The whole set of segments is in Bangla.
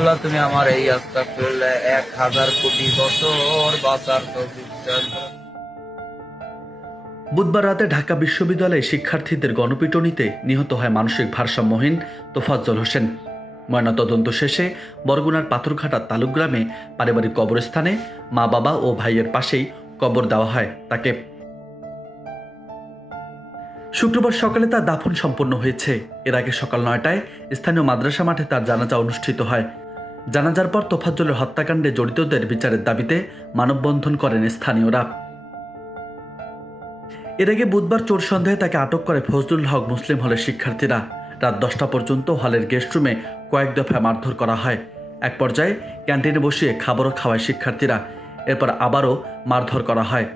আল্লাহ তুমি আমার এই আস্তাগফিরুল্লাহ 1000 কোটি বছর বাঁচার তৌফিক দান করো। বুধবার রাতে ঢাকা বিশ্ববিদ্যালয়ে শিক্ষার্থীদের গণপিটুনিতে নিহত হয় মানসিক ভারসাম্যহীন তোফাজ্জল হোসেন। ময়নাতদন্ত শেষে বরগুনার পাথরঘাটা তালুকগ্রামে পারিবারিক কবরস্থানে মা বাবা ও ভাইয়ের পাশেই কবর দেওয়া হয় তাকে। শুক্রবার সকালে তার দাফন সম্পন্ন হয়েছে। এর আগে সকাল 9টায় স্থানীয় মাদ্রাসা মাঠে তার জানাজা অনুষ্ঠিত হয়। জানাজার পর তোফাজ্জলের হত্যাকাণ্ডে জড়িতদের বিচারের দাবিতে মানববন্ধন করেন স্থানীয়রা। এর আগে বুধবার চোর সন্দেহে তাকে আটক করে ফজলুল হক মুসলিম হলের শিক্ষার্থীরা। রাত 10টা পর্যন্ত হলের গেস্ট রুমে কয়েক দফায় মারধর করা হয়। এক পর্যায়ে ক্যান্টিনে বসিয়ে খাবারও খাওয়ায় শিক্ষার্থীরা। এরপর আবারও মারধর করা হয়।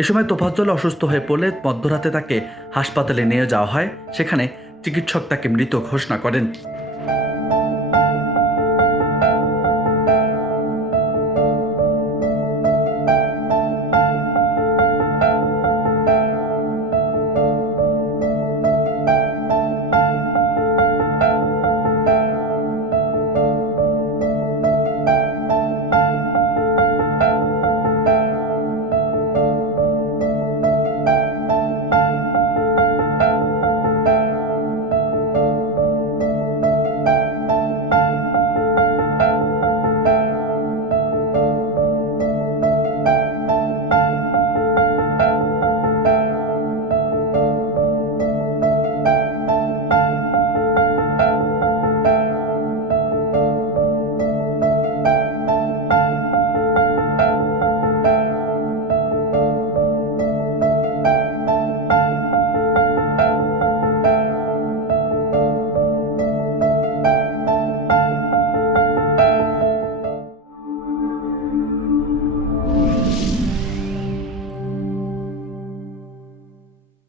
এ সময় তোফাজ্জল অসুস্থ হয়ে পড়লে মধ্যরাতে তাকে হাসপাতালে নিয়ে যাওয়া হয়। সেখানে চিকিৎসক তাকে মৃত ঘোষণা করেন।